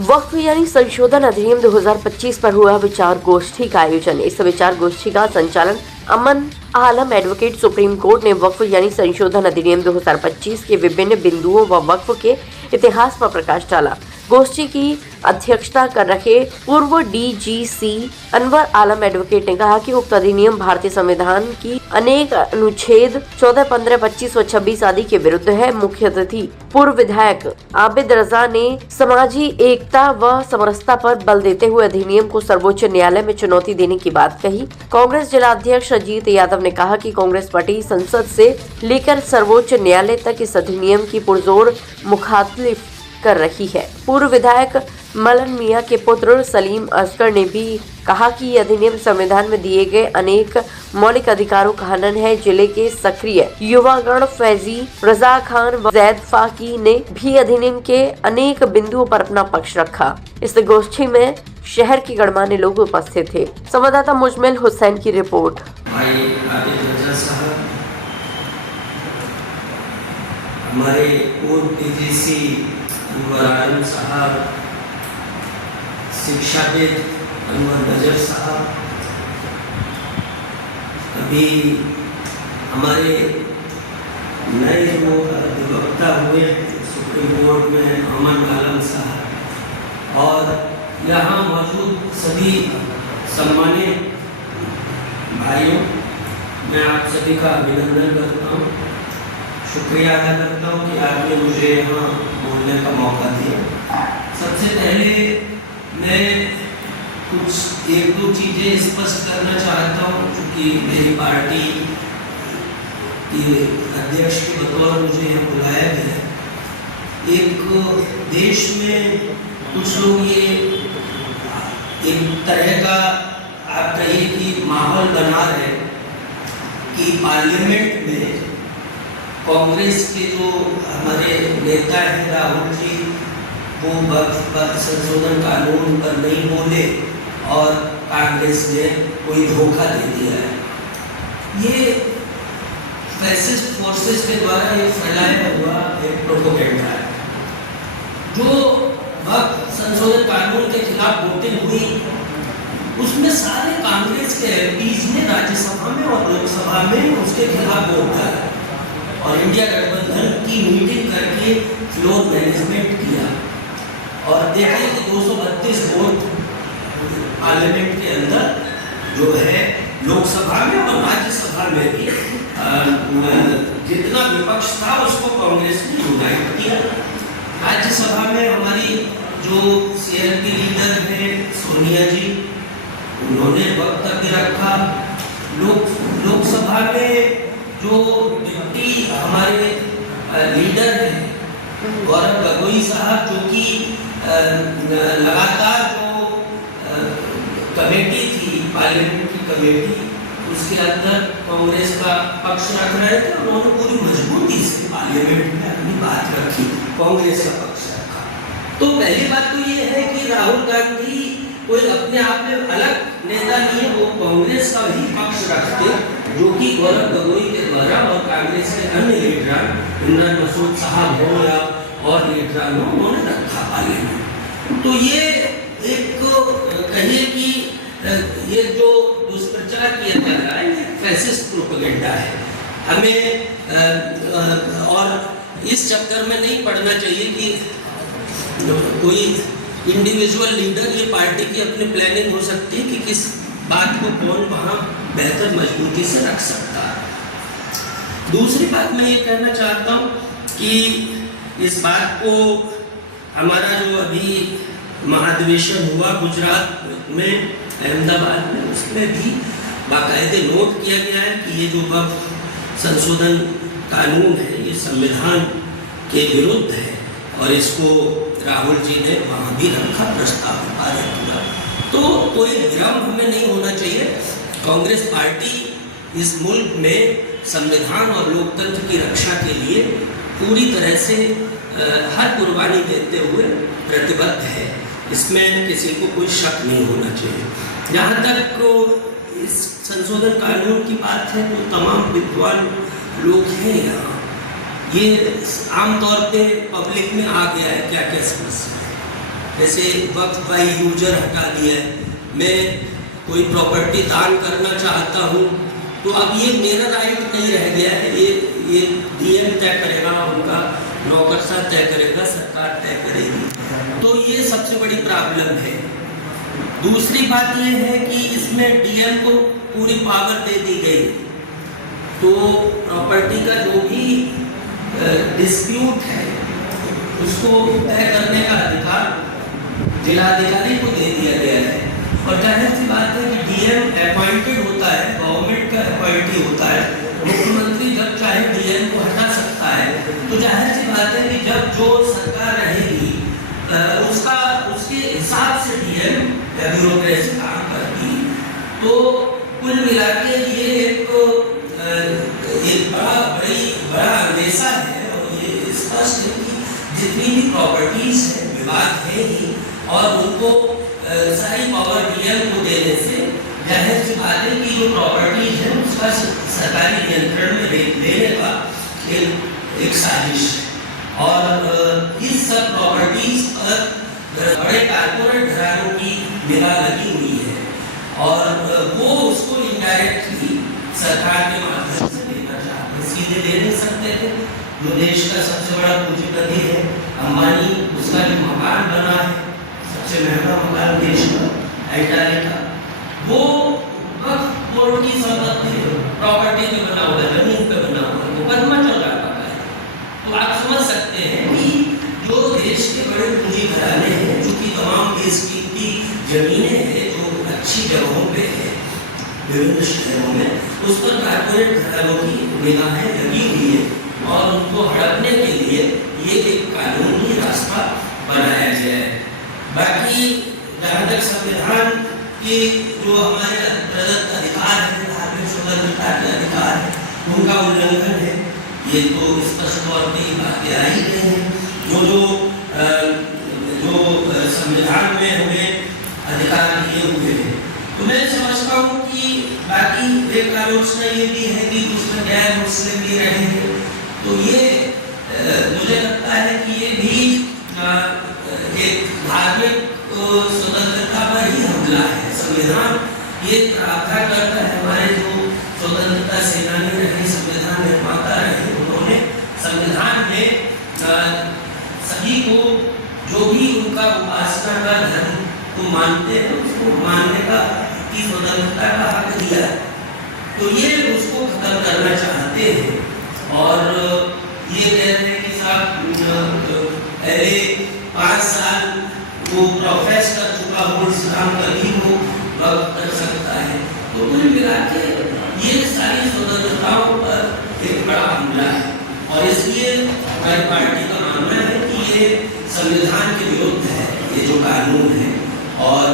वक्फ यानी संशोधन अधिनियम 2025 पर हुआ विचार गोष्ठी का आयोजन। इस विचार गोष्ठी का संचालन अमन आलम एडवोकेट सुप्रीम कोर्ट ने वक्फ यानी संशोधन अधिनियम 2025 के विभिन्न बिंदुओं व वक्फ के इतिहास पर प्रकाश डाला। गोष्ठी की अध्यक्षता कर रहे पूर्व डीजीसी अनवर आलम एडवोकेट ने कहा कि उक्त अधिनियम भारतीय संविधान की अनेक अनुच्छेद 14, 15, 25 व 26 आदि के विरुद्ध है। मुख्य अतिथि पूर्व विधायक आबिद रजा ने समाजी एकता व समरसता पर बल देते हुए अधिनियम को सर्वोच्च न्यायालय में चुनौती देने की बात कही। कांग्रेस जिला अध्यक्ष अजीत यादव ने कहा कि कांग्रेस पार्टी संसद से लेकर सर्वोच्च न्यायालय तक इस अधिनियम की पुरजोर मुखातिफ कर रही है। पूर्व विधायक मलन मियां के पुत्र सलीम असगर ने भी कहा कि यह अधिनियम संविधान में दिए गए अनेक मौलिक अधिकारों का हनन है। जिले के सक्रिय युवागण फैजी, रजा खान व जैद फाकी ने भी अधिनियम के अनेक बिंदुओं पर अपना पक्ष रखा। इस गोष्ठी में शहर के गणमान्य लोग उपस्थित थे। संवाददाता मुजमिल हुसैन की रिपोर्ट। हमारे पूर्व डीजीसी अनवर आलम साहब, शिक्षाविद अनवर नजर साहब, अभी हमारे नए जो अधिवक्ता हुए सुप्रीम कोर्ट में अमन आलम साहब और यहाँ मौजूद सभी सम्मानित भाइयों, मैं आप सभी का अभिनंदन करता हूँ, शुक्रिया अदा करता हूँ कि आपने मुझे यहाँ बोलने का मौका दिया। सबसे पहले मैं कुछ एक दो चीज़ें स्पष्ट करना चाहता हूँ, क्योंकि मेरी पार्टी के अध्यक्ष के बतौर मुझे यहाँ बुलाया गया है। एक देश में कुछ लोग ये एक तरह का आप कहिए कि माहौल बना रहे कि पार्लियामेंट में कांग्रेस के जो हमारे नेता हैं राहुल जी, वो वक्फ संशोधन कानून पर नहीं बोले और कांग्रेस ने कोई धोखा दे दिया है। ये फैसिस्ट फोर्सेस के द्वारा ये फैलाया हुआ एक प्रोपेगेंडा है। जो वक्फ संशोधन कानून के खिलाफ वोटिंग हुई, उसमें सारे कांग्रेस के एमपीज ने राज्यसभा में और लोकसभा में उसके खिलाफ वोट डाला और इंडिया गठबंधन की मीटिंग करके फ्लोर मैनेजमेंट किया और देखा कि 232 वोट पार्लियामेंट के अंदर जो है लोकसभा में और राज्यसभा में भी जितना विपक्ष था उसको कांग्रेस ने यूनाइट किया। राज्यसभा में हमारी जो सीएलपी लीडर हैं सोनिया जी, उन्होंने वक्तव्य रखा। लोकसभा में जो डिप्टी हमारे लीडर हैं गौरव गगोई साहब, जो कि लगातार जो कमेटी थी पार्लियामेंट की कमेटी, उसके अंदर कांग्रेस का पक्ष रख रहे थे, उन्होंने पूरी मजबूती से पार्लियामेंट में अपनी बात रखी, कांग्रेस का पक्ष रखा। तो पहली बात तो ये है कि राहुल गांधी कोई अपने आप में अलग नेता नहीं है, वो कांग्रेस का ही पक्ष रखते, जो कि गौरव गगोई के द्वारा और कांग्रेस के अन्य लीडर इमरान मसूद साहब हो या और लीडर हो, उन्होंने रखा पार्लियामेंट। तो ये एक कहिए कि ये जो दुष्प्रचार किया जा रहा है ये फैसिस्ट प्रोपेगेंडा है। हमें और इस चक्कर में नहीं पड़ना चाहिए कि कोई इंडिविजुअल लीडर, ये पार्टी की अपनी प्लानिंग हो सकती है कि किस बात को कौन वहाँ बेहतर मजबूती से रख सकता है। दूसरी बात मैं ये कहना चाहता हूँ कि इस बात को हमारा जो अभी महाधिवेशन हुआ गुजरात में अहमदाबाद में, उसमें भी बाकायदे नोट किया गया है कि ये जो वक्फ संशोधन कानून है ये संविधान के विरुद्ध है और इसको राहुल जी ने वहाँ भी रखा, प्रस्ताव पारित किया। तो कोई भ्रम हमें नहीं होना चाहिए। कांग्रेस पार्टी इस मुल्क में संविधान और लोकतंत्र की रक्षा के लिए पूरी तरह से हर कुर्बानी देते हुए प्रतिबद्ध है, इसमें किसी को कोई शक नहीं होना चाहिए। जहाँ तक इस संशोधन कानून की बात है तो तमाम विद्वान लोग हैं यहाँ, ये आमतौर पे पब्लिक में आ गया है क्या क्या समस्या है। जैसे वक्त बाई यूजर हटा दिया है, मैं कोई प्रॉपर्टी दान करना चाहता हूँ तो अब ये मेरा राइट नहीं रह गया है, ये डीएम तय करेगा, उनका नौकरशाह तय करेगा, सरकार तय करेगी। तो ये सबसे बड़ी प्रॉब्लम है। दूसरी बात ये है कि इसमें डीएम को पूरी पावर दे दी गई, तो प्रॉपर्टी का जो भी डिस्प्यूट है उसको तय करने का अधिकार जिलाधिकारी को दे दिया गया है। और जाहिर सी बात है कि डीएम अपॉइंटेड होता है, गवर्नमेंट का अपॉइंटी होता है, मुख्यमंत्री जब चाहे डीएम को हटा सकता है। तो जाहिर सी बात है कि जब जो सरकार रहेगी उसके हिसाब से डीएम या ब्यूरोक्रेसी काम करती। तो कुल मिला के ये एक बड़ा अंदेशा है और ये स्पष्ट है कि जितनी भी प्रॉपर्टीज है विवाद है ही, और उनको सारी पावर डीएम को देने से जाहिर सी बात है कि जो प्रॉपर्टीज है उसका सरकारी नियंत्रण में लेने का एक साजिश है। और इस सब प्रॉपर्टीज पर बड़े कारपोरेट घरानों की निगाह लगी हुई है और वो उसको इनडायरेक्टली सरकार के माध्यम से लेना चाहते हैं। सीधे ले नहीं सकते थे। जो देश का सबसे बड़ा पूंजीपति है अंबानी, उसका जो मकान बना है सबसे महंगा मकान देश का इटाली का, वो कोर्ट की संपत्ति प्रॉपर्टी पे बना हुआ है, जमीन पे बना हुआ है, मुकदमा चल रहा है। तो आप समझ सकते हैं कि जो देश के बड़े पूंजी घराने हैं, जो कि तमाम देश की जमीनें हैं जो अच्छी जगहों पे है विभिन्न शहरों में, उस पर कारपोरेट घरानों की निगाहें लगी हुई है और उनको हड़पने के लिए ये एक कानूनी रास्ता बनाया गया है। बाकी जहाँ तक संविधान के जो हमारे प्रदत्त अधिकार है, धार्मिक स्वतंत्रता के अधिकार है, उनका उल्लंघन है, ये तो स्पष्ट तौर पर बातें आ ही गई हैं। जो संविधान में हमें अधिकार दिए हुए हैं, तो मैं समझता हूँ कि बाकी एक आलोचना ये भी है कि उसमें गैर मुस्लिम भी रहेंगे, तो ये मुझे लगता है कि ये भी एक धार्मिक स्वतंत्रता पर ही हमला है। संविधान ये प्रावधान करता है, हमारे जो स्वतंत्रता सेनानी रहे, संविधान निर्माता रहे, उन्होंने संविधान में सभी को जो भी उनका उपासना का धर्म को मानते हैं उसको मानने का की स्वतंत्रता का हक दिया। तो ये उसको खत्म करना चाहते हैं और ये कह रहे हैं कि साहब पहले 5 साल वो प्रोफेस कर चुका हो इस्लाम कभी वो वक्त कर सकता है। तो कुल मिला के ये सारी स्वतंत्रताओं पर एक बड़ा हमला है और इसलिए हमारी पार्टी का मानना है कि ये संविधान के विरुद्ध है ये जो कानून है। और